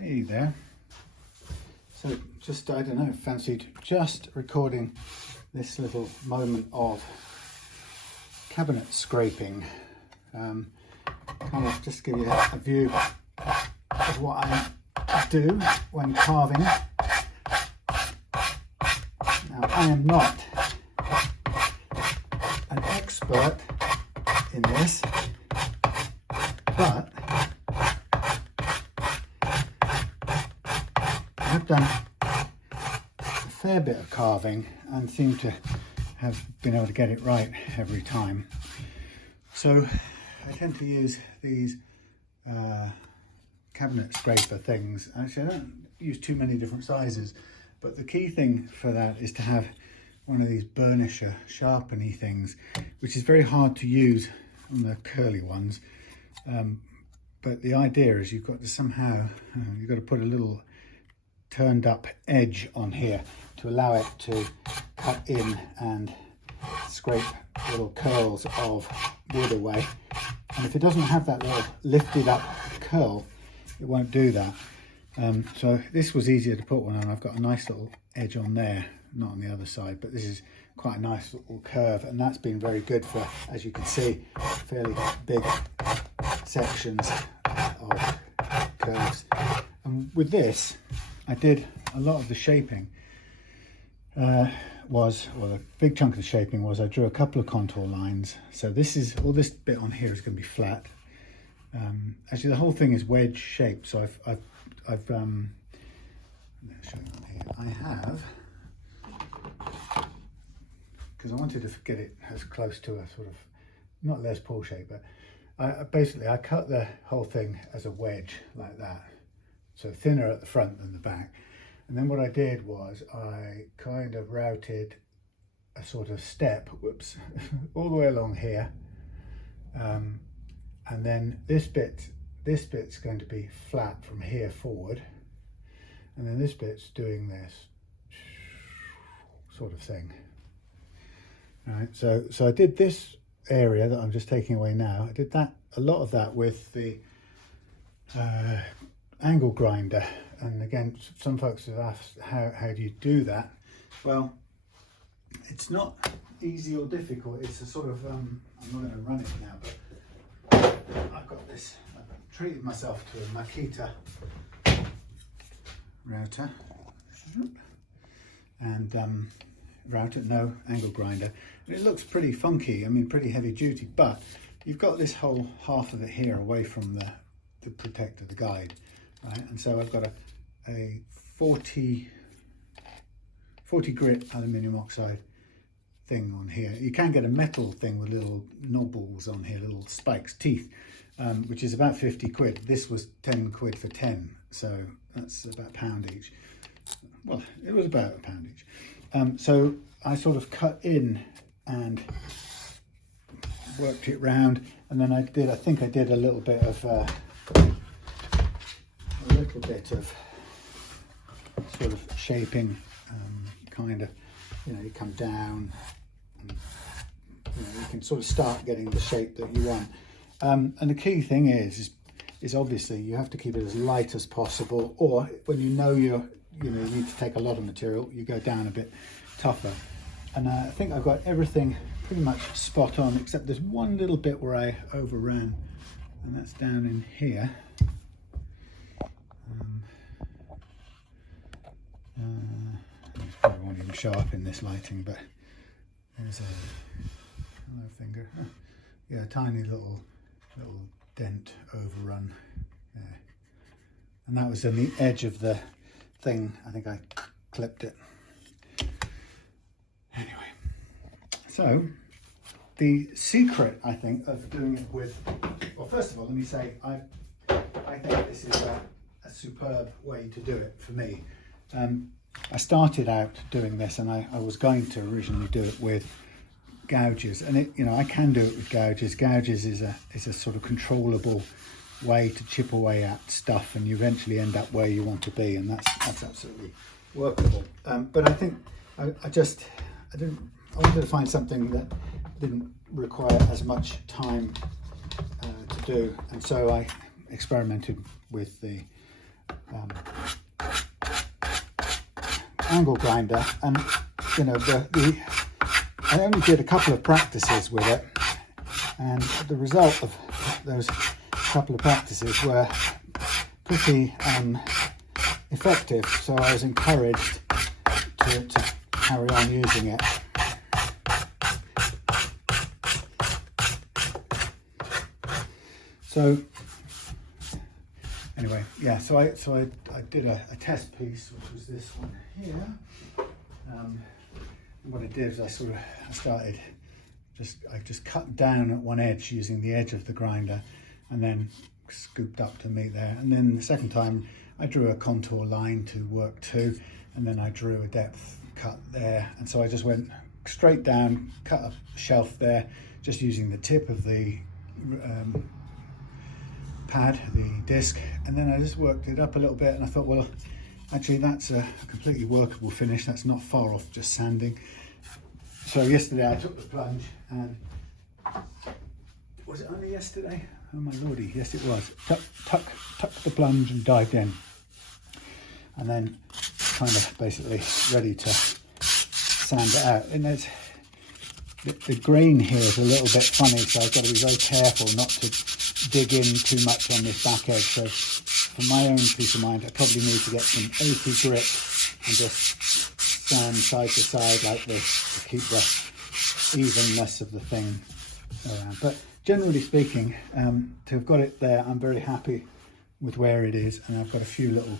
Hey there. So just, I don't know, fancied just recording this little moment of cabinet scraping. Kind of just give you a view of what I do when carving. Now, I am not an expert in this, but I've done a fair bit of carving and seem to have been able to get it right every time. So I tend to use these cabinet scraper things. Actually, I don't use too many different sizes, but the key thing for that is to have one of these burnisher sharpeny things, which is very hard to use on the curly ones. But the idea is you've got to somehow, you've got to put a little turned up edge on here to allow it to cut in and scrape little curls of wood away. And if it doesn't have that little lifted up curl, it won't do that. So this was easier to put one on. I've got a nice little edge on there, not on the other side, but this is quite a nice little curve, and that's been very good for, as you can see, fairly big sections of curves. And with this, I did a lot of the shaping. A big chunk of the shaping was I drew a couple of contour lines. So this is, all this bit on here is going to be flat. Actually, the whole thing is wedge shaped. So I'm going to show you on here. I have, because I wanted to get it as close to a sort of, not Les Paul shape, but I cut the whole thing as a wedge like that. So thinner at the front than the back. And then what I did was I kind of routed a sort of step, all the way along here. And then this bit's going to be flat from here forward. And then this bit's doing this sort of thing. All right, so I did this area that I'm just taking away now. I did that, a lot of that with the angle grinder. And again, some folks have asked, how do you do that? Well, it's not easy or difficult. It's a sort of, I'm not going to run it now, but I've got this, I've treated myself to a Makita router. And router, no angle grinder. And it looks pretty funky, I mean, pretty heavy duty, but you've got this whole half of it here away from the protector, the guide. Right, and so I've got a 40 grit aluminium oxide thing on here. You can get a metal thing with little knobbles on here, little spikes, teeth, which is about 50 quid. This was 10 quid for 10, so that's about a pound each. Well, it was about a pound each. So I sort of cut in and worked it round, and then I think I did a little bit of sort of shaping, kind of, you know, you come down and, you know, you can sort of start getting the shape that you want. And the key thing is obviously you have to keep it as light as possible, or when you know you need to take a lot of material, you go down a bit tougher. And I think I've got everything pretty much spot on, except there's one little bit where I overran, and that's down in here. This probably won't even show up in this lighting, but there's a hello finger. Oh, yeah, a tiny little dent overrun there, and that was on the edge of the thing. I think I clipped it. Anyway, so the secret, I think, of doing it with, well, first of all, let me say I think this is a superb way to do it for me. I started out doing this, and I was going to originally do it with gouges, and I can do it with gouges. Gouges is a sort of controllable way to chip away at stuff, and you eventually end up where you want to be, and that's absolutely workable. But I think I wanted to find something that didn't require as much time to do, and so I experimented with the angle grinder, and you know, I only did a couple of practices with it, and the result of those couple of practices were pretty effective, so I was encouraged to carry on using it. So anyway, yeah, so I did a test piece, which was this one here. What I did is I just cut down at one edge using the edge of the grinder, and then scooped up to meet there. And then the second time I drew a contour line to work to, and then I drew a depth cut there. And so I just went straight down, cut a shelf there, just using the tip of the pad, the disc, and then I just worked it up a little bit, and I thought, well, actually that's a completely workable finish. That's not far off just sanding. So yesterday I took the plunge, and was it only yesterday? Oh my lordy, yes it was. Tuck the plunge and dived in, and then kind of basically ready to sand it out. And there's the grain here is a little bit funny, so I've got to be very careful not to dig in too much on this back edge. So for my own peace of mind, I probably need to get some OP grip and just sand side to side like this to keep the evenness of the thing around. But generally speaking, to have got it there, I'm very happy with where it is, and I've got a few little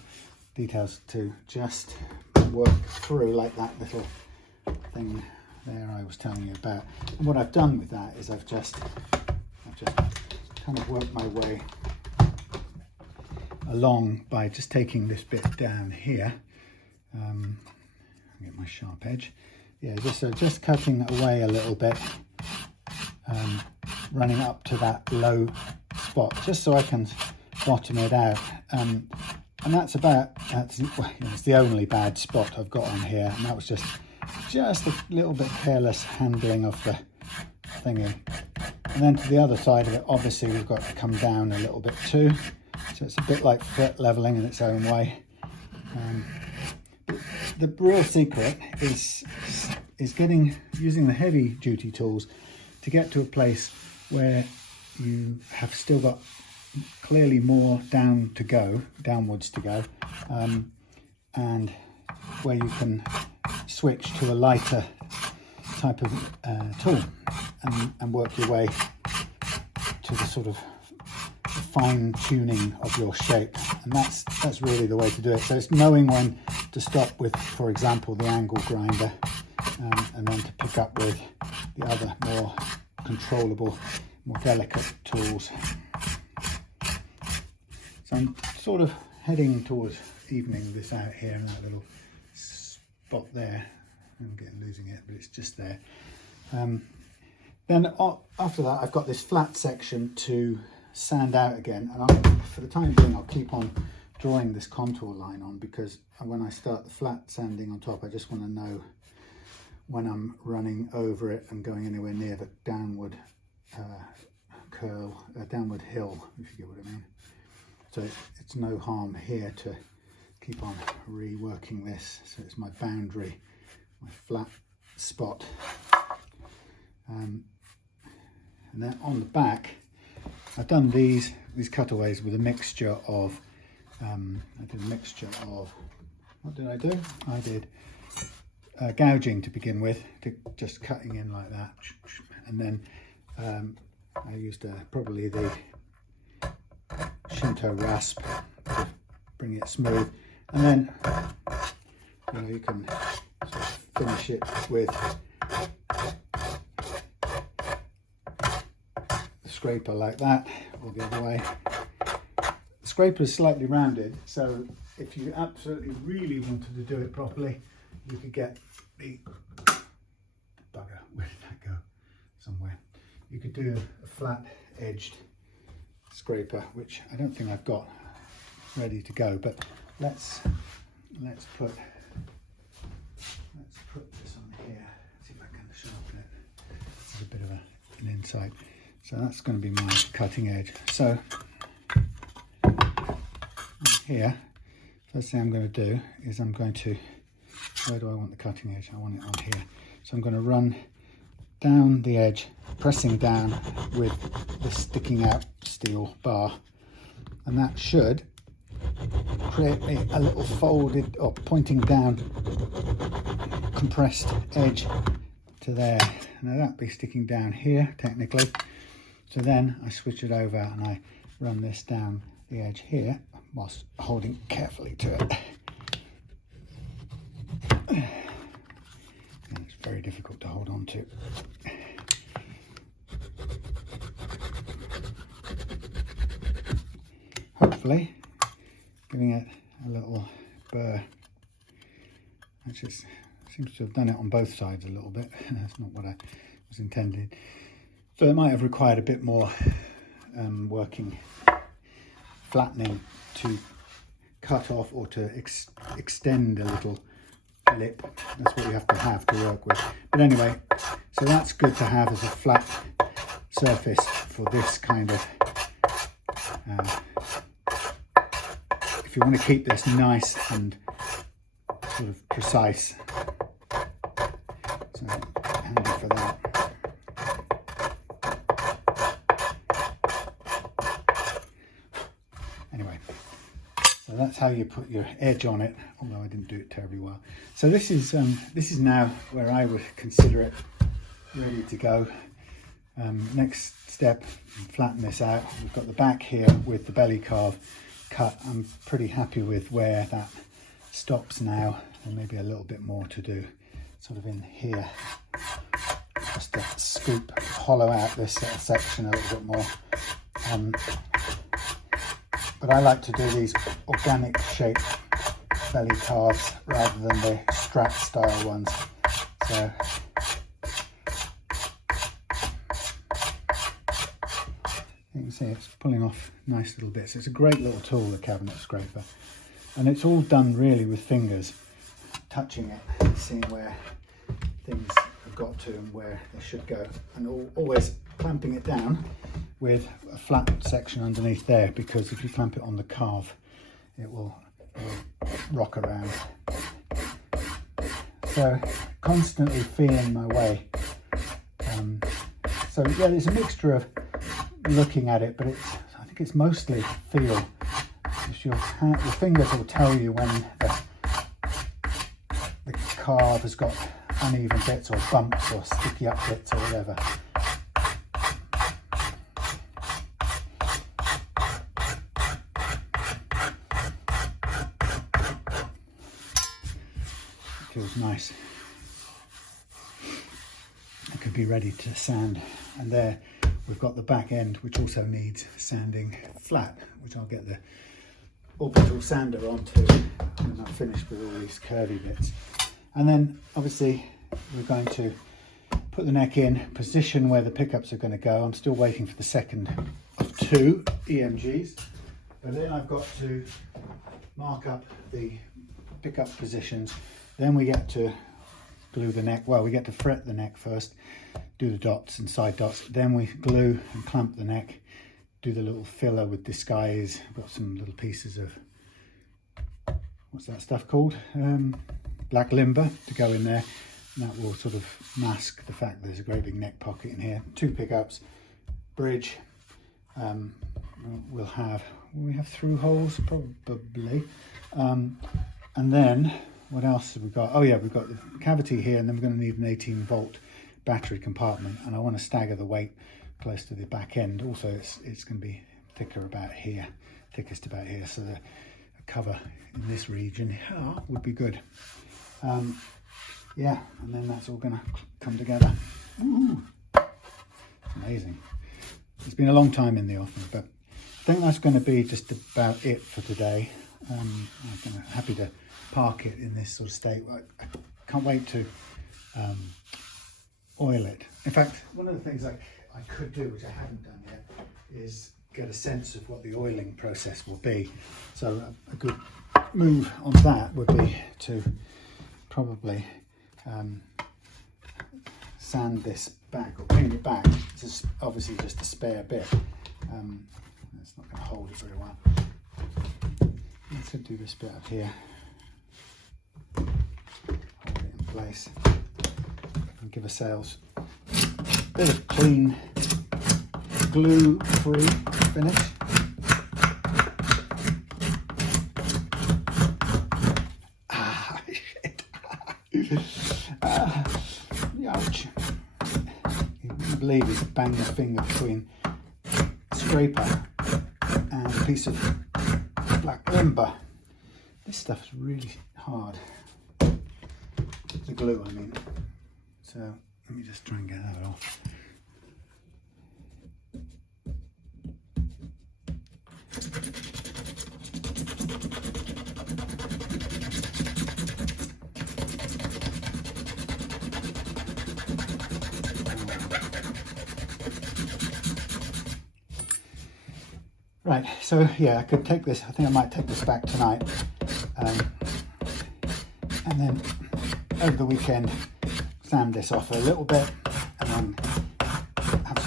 details to just work through, like that little thing there I was telling you about. And what I've done with that is I've just kind of worked my way along by just taking this bit down here. Get my sharp edge. Yeah, just cutting away a little bit, running up to that low spot, just so I can bottom it out. And it's the only bad spot I've got on here, and that was just a little bit careless handling of the thingy. And then to the other side of it, obviously we've got to come down a little bit too, so it's a bit like foot leveling in its own way. The real secret is using the heavy duty tools to get to a place where you have still got clearly more downwards to go, and where you can switch to a lighter type of tool and work your way to the sort of fine tuning of your shape. And that's really the way to do it. So it's knowing when to stop with, for example, the angle grinder, and then to pick up with the other more controllable, more delicate tools. So I'm sort of heading towards evening this out here, and that little spot there. I'm losing it, but it's just there. Then after that, I've got this flat section to sand out again, and for the time being I'll keep on drawing this contour line on, because when I start the flat sanding on top, I just want to know when I'm running over it and going anywhere near the downward downward hill, if you get what I mean. So it's no harm here to keep on reworking this, so it's my boundary, my flat spot. And then on the back, I've done these cutaways with a mixture of, what did I do? I did gouging to begin with, just cutting in like that, and then I used probably the Shinto rasp to bring it smooth, and then you can sort of finish it with the scraper like that, or the other way. The scraper is slightly rounded, so if you absolutely really wanted to do it properly, you could get the bugger, where did that go? Somewhere. You could do a flat edged scraper, which I don't think I've got ready to go, but let's put this on here, see if I can sharpen it. This is a bit of an insight. So that's going to be my cutting edge. So here First thing I'm going to do is I'm going to, where do I want the cutting edge? I want it on here. So I'm going to run down the edge, pressing down with this sticking out steel bar, and that should create a little folded or pointing down compressed edge to there. Now that'd be sticking down here technically. So then I switch it over and I run this down the edge here whilst holding carefully to it. And it's very difficult to hold on to. Hopefully giving it a little burr. That just seems to have done it on both sides a little bit. That's not what I was intended. So it might have required a bit more working, flattening to cut off or to extend a little lip. That's what you have to work with. But anyway, so that's good to have as a flat surface for this kind of if you want to keep this nice and sort of precise. So handy for that. Anyway, so that's how you put your edge on it, although I didn't do it terribly well. So this is now where I would consider it ready to go. Next step, flatten this out. We've got the back here with the belly carve cut. I'm pretty happy with where that stops now, and maybe a little bit more to do sort of in here, just to scoop, hollow out this section a little bit more. But I like to do these organic shaped belly carves rather than the strap style ones. So you can see it's pulling off nice little bits. It's a great little tool, the cabinet scraper, and it's all done really with fingers, touching it, seeing where things have got to and where they should go, and always clamping it down with a flat section underneath there, because if you clamp it on the carve, it will rock around. So constantly feeling my way. So yeah, there's a mixture of looking at it, but I think it's mostly feel. Your fingers will tell you when the carve has got uneven bits or bumps or sticky up bits or whatever. It feels nice. It could be ready to sand, and there we've got the back end, which also needs sanding flat, which I'll get the orbital sander onto when I've finished with all these curvy bits. And then obviously we're going to put the neck in, position where the pickups are going to go. I'm still waiting for the second of 2 EMGs, but then I've got to mark up the pickup positions. Then we get to glue the neck. Well, we get to fret the neck first, do the dots and side dots, then we glue and clamp the neck, do the little filler with disguise. I've got some little pieces of, what's that stuff called? Black limber to go in there, and that will sort of mask the fact there's a great big neck pocket in here. 2 pickups, bridge. We have through holes probably, and then what else have we got? Oh yeah, we've got the cavity here, and then we're going to need an 18-volt battery compartment, and I want to stagger the weight close to the back end. Also, it's going to be thicker about here, thickest about here, so the cover in this region would be good. Yeah, and then that's all going to come together. Ooh, it's amazing. It's been a long time in the oven, but I think that's going to be just about it for today. I'm happy to park it in this sort of state. I can't wait to oil it. In fact, one of the things I could do, which I haven't done yet, is get a sense of what the oiling process will be. So a good move on that would be to probably sand this back or clean it back. It's obviously just a spare bit. It's not going to hold it very well. Let's do this bit up here. Hold it in place and give ourselves a bit of clean, glue-free finish. Ouch. You believe he's banged his finger between a scraper and a piece of black lumber. This stuff is really hard. The glue, I mean. So let me just try and get that off. Right, so yeah, I could take this, I think I might take this back tonight, and then over the weekend sand this off a little bit, and then have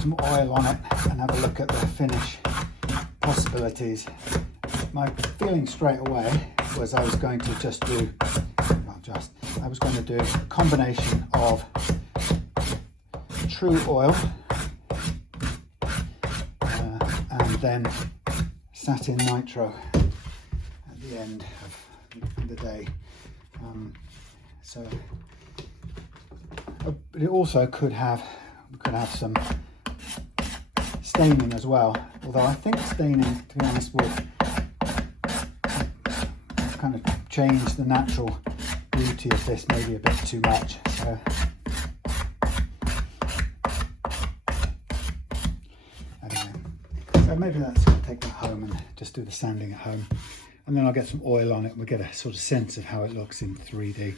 some oil on it and have a look at the finish possibilities. My feeling straight away was I was going to just do, I was going to do a combination of true oil and then satin nitro at the end of the day. But it also could have some staining as well. Although I think staining, to be honest, would kind of change the natural beauty of this maybe a bit too much. So So maybe that's going to take that home and just do the sanding at home, and then I'll get some oil on it and we'll get a sort of sense of how it looks in 3D.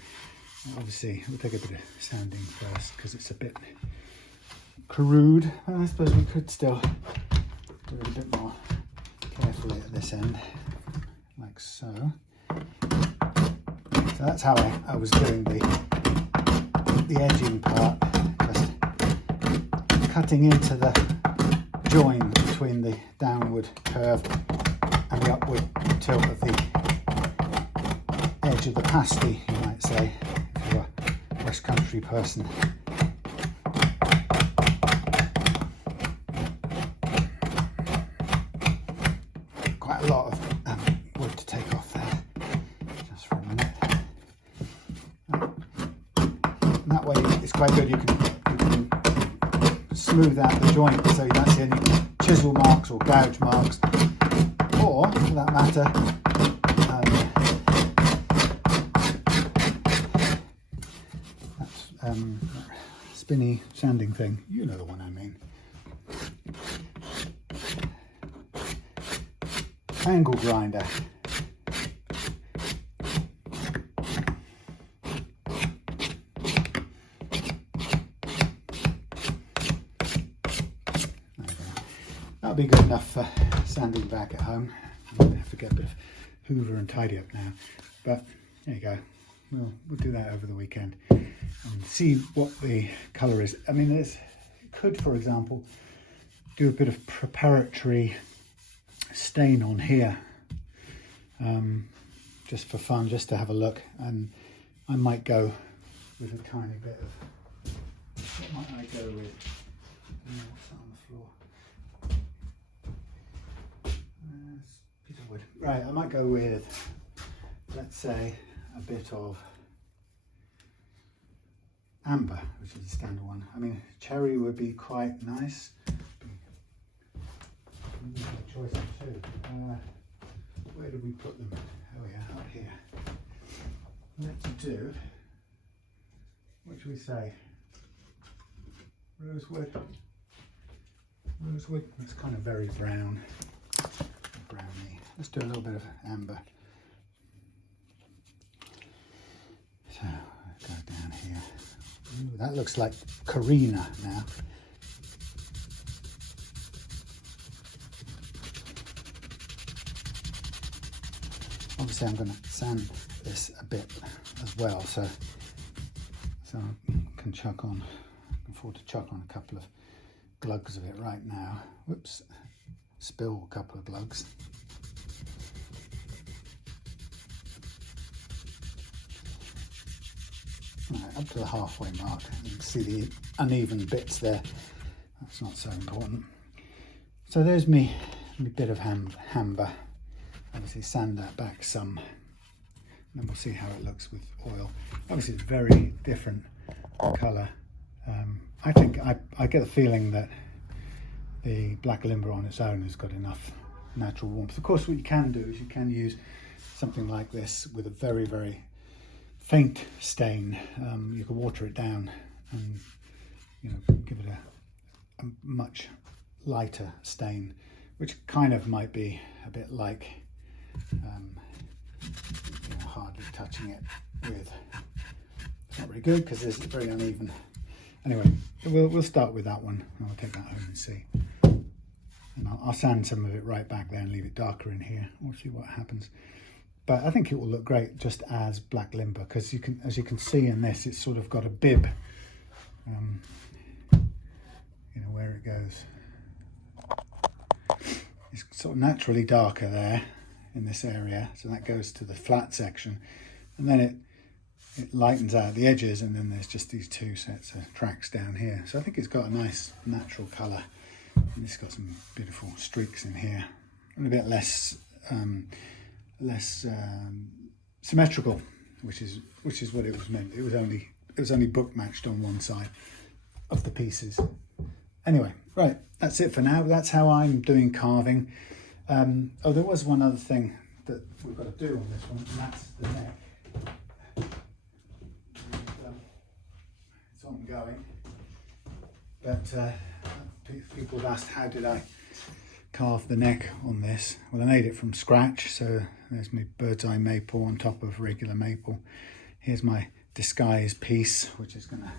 Obviously we'll take a bit of sanding first because it's a bit crude. Well, I suppose we could still do it a bit more carefully at this end, like so. So that's how I was doing the edging part, just cutting into the join between the downward curve and the upward tilt of the edge of the pasty, you might say, if you're a West Country person. Quite a lot of wood to take off there, just for a minute. And that way it's quite good, you can smooth out the joint so you don't see any chisel marks or gouge marks, or for that matter spinny sanding thing, you know the one I mean. Angle grinder. That'll be good enough for sanding back at home. I'm going to have to get a bit of hoover and tidy up now, but there you go. We'll do that over the weekend and see what the colour is. I mean, it could, for example, do a bit of preparatory stain on here, just for fun, just to have a look. And I might go with a tiny bit of, what might I go with? What's that on the floor? Piece of wood. Right, I might go with, let's say, a bit of amber, which is the standard one. I mean, cherry would be quite nice. A choice of two. Where did we put them? Oh yeah, up here. Let's do, what should we say? Rosewood. Rosewood. It's kind of very brown. Browny. Let's do a little bit of amber. So go down here. Ooh, that looks like Carina now. Obviously I'm going to sand this a bit as well, so I can chuck on, I can afford to chuck on a couple of glugs of it right now. Whoops, spill a couple of glugs. Right, up to the halfway mark. You can see the uneven bits there. That's not so important. So there's me bit of hamber. Obviously sand that back some. And then we'll see how it looks with oil. Obviously it's very different colour. I think I get the feeling that the black limber on its own has got enough natural warmth. Of course, what you can do is you can use something like this with a very, very faint stain. You can water it down and, you know, give it a much lighter stain, which kind of might be a bit like you know, hardly touching it with. It's not very good because it's very uneven. Anyway, we'll start with that one. I'll take that home and see. And I'll sand some of it right back there and leave it darker in here. We'll see what happens. But I think it will look great just as black limber, because as you can see in this, it's sort of got a bib. You know where it goes. It's sort of naturally darker there in this area, so that goes to the flat section, and then it lightens out the edges, and then there's just these two sets of tracks down here. So I think it's got a nice natural colour, and it's got some beautiful streaks in here, and a bit less symmetrical, which is what it was meant. It was only book matched on one side of the pieces. Anyway, right, that's it for now. That's how I'm doing carving. Oh, there was one other thing that we've got to do on this one, and that's the neck. It's ongoing, but people have asked how did I carve the neck on this. Well, I made it from scratch, so there's my bird's eye maple on top of regular maple. Here's my disguise piece, which is going to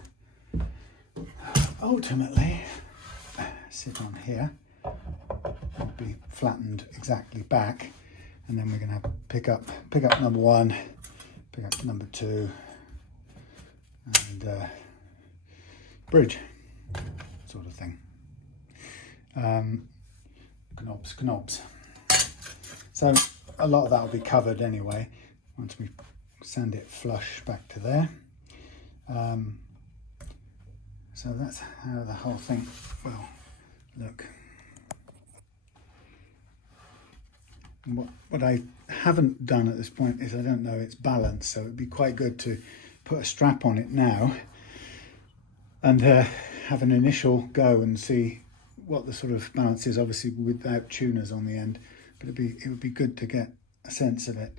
ultimately sit on here. It'll be flattened exactly back, and then we're going to pick up number one, pick up number two, and bridge sort of thing. Knobs. So a lot of that will be covered anyway once we sand it flush back to there. So that's how the whole thing will look. And what I haven't done at this point is I don't know its balance, so it'd be quite good to put a strap on it now and have an initial go and see what the sort of balance is, obviously without tuners on the end, but it would be good to get a sense of it.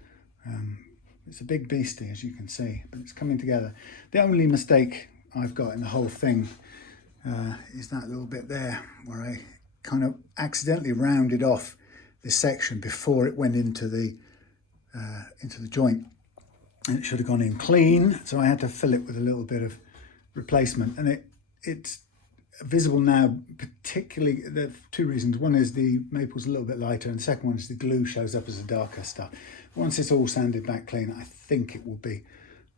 It's a big beastie, as you can see, but it's coming together. The only mistake I've got in the whole thing is that little bit there where I kind of accidentally rounded off this section before it went into the joint, and it should have gone in clean, so I had to fill it with a little bit of replacement, and it's visible now. Particularly, there are two reasons. One is the maple's a little bit lighter, and the second one is the glue shows up as a darker stuff. Once it's all sanded back clean, I think it will be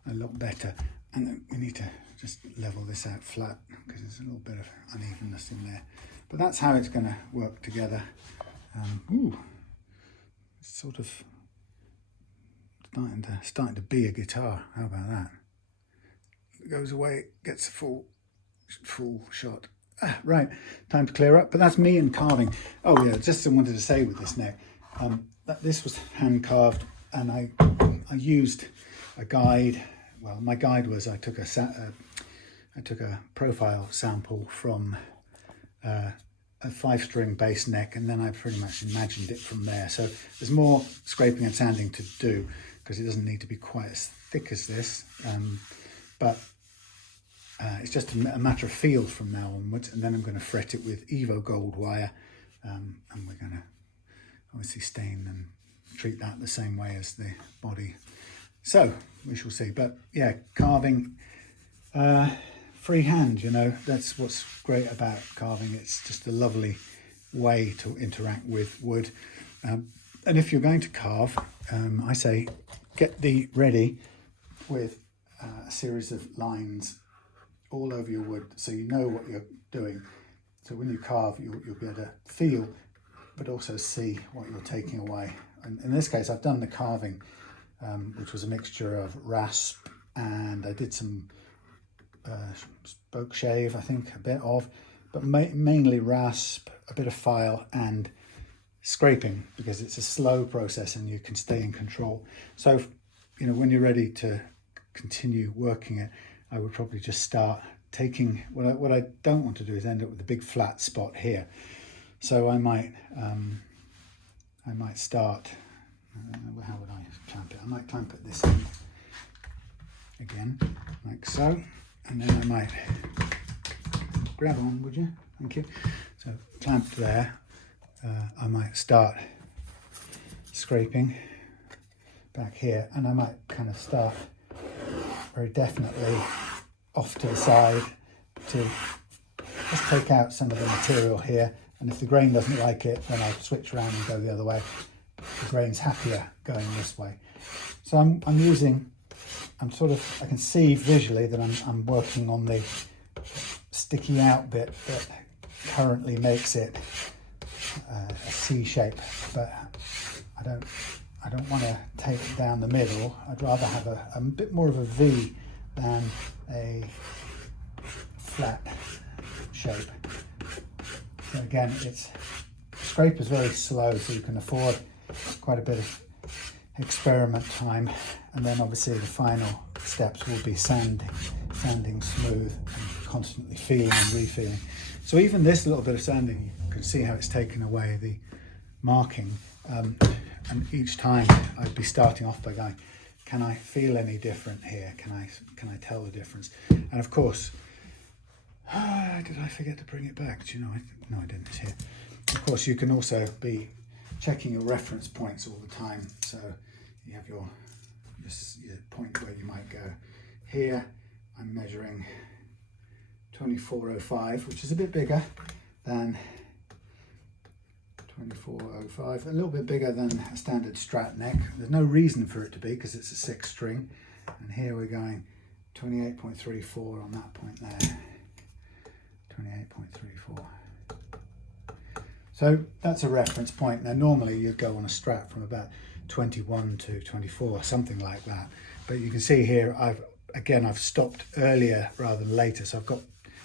a lot better. And then we need to just level this out flat because there's a little bit of unevenness in there. But that's how it's going to work together. It's sort of starting to be a guitar. How about that? It goes away, it gets a full shot. Right, time to clear up. But that's me and carving. Oh yeah, just I wanted to say with this neck, that this was hand carved, and I used a guide. Well, my guide was I took a profile sample from a 5-string bass neck, and then I pretty much imagined it from there. So there's more scraping and sanding to do because it doesn't need to be quite as thick as this, but it's just a matter of feel from now onwards. And then I'm going to fret it with Evo gold wire, and we're going to obviously stain and treat that the same way as the body. So we shall see. But yeah, carving freehand, you know, that's what's great about carving. It's just a lovely way to interact with wood. And if you're going to carve, I say get the ready with a series of lines all over your wood, so you know what you're doing. So when you carve, you'll be able to feel, but also see what you're taking away. And in this case, I've done the carving, which was a mixture of rasp, and I did some spoke shave, I think, a bit of, but mainly rasp, a bit of file and scraping, because it's a slow process and you can stay in control. So, you know, when you're ready to continue working it, I would probably just start taking, what I don't want to do is end up with a big flat spot here. So I might start, how would I clamp it? I might clamp it this end again, like so, and then I might grab on, would you? Thank you. So clamped there, I might start scraping back here, and I might kind of start very definitely off to the side to just take out some of the material here, and if the grain doesn't like it, then I'll switch around and go the other way. The grain's happier going this way. So I'm I can see visually that I'm working on the sticky out bit that currently makes it a C shape, but I don't want to take it down the middle. I'd rather have a bit more of a V than a flat shape. So again, scrape is very slow, so you can afford quite a bit of experiment time, and then obviously the final steps will be sanding smooth and constantly feeling and refeeling. So even this little bit of sanding, you can see how it's taken away the marking, and each time I'd be starting off by going, can I feel any different here? Can I tell the difference? And of course, did I forget to bring it back? Do you know? No, I didn't. It's here. Of course, you can also be checking your reference points all the time. So you have your point where you might go. Here, I'm measuring 2405, which is a bit bigger than 2405, a little bit bigger than a standard strat neck. There's no reason for it to be because it's a 6 string. And here we're going 28.34 on that point there. 28.34. So that's a reference point. Now normally you'd go on a strat from about 21 to 24, something like that. But you can see here I've stopped earlier rather than later, so I've got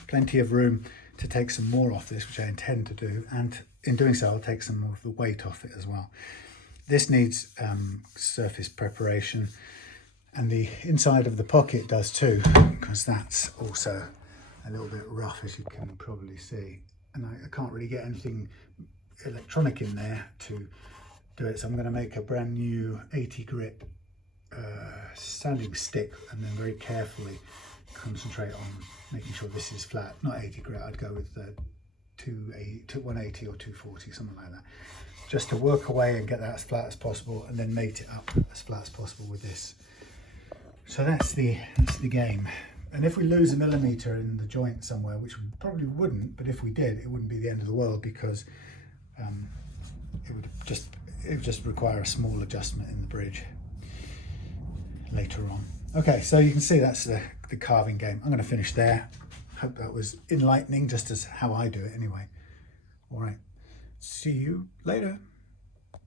plenty of room to take some more off this, which I intend to do, and in doing so I'll take some more of the weight off it as well. This needs surface preparation, and the inside of the pocket does too, because that's also a little bit rough, as you can probably see, and I can't really get anything electronic in there to do it, so I'm going to make a brand new 80 grit sanding stick, and then very carefully concentrate on making sure this is flat. Not 80 grit, I'd go with 180 or 240, something like that, just to work away and get that as flat as possible, and then mate it up as flat as possible with this. So that's the game. And if we lose a millimetre in the joint somewhere, which we probably wouldn't, but if we did, it wouldn't be the end of the world, because it would just require a small adjustment in the bridge later on. Okay, so you can see that's the carving game. I'm going to finish there. Hope that was enlightening, just as how I do it anyway. All right, see you later.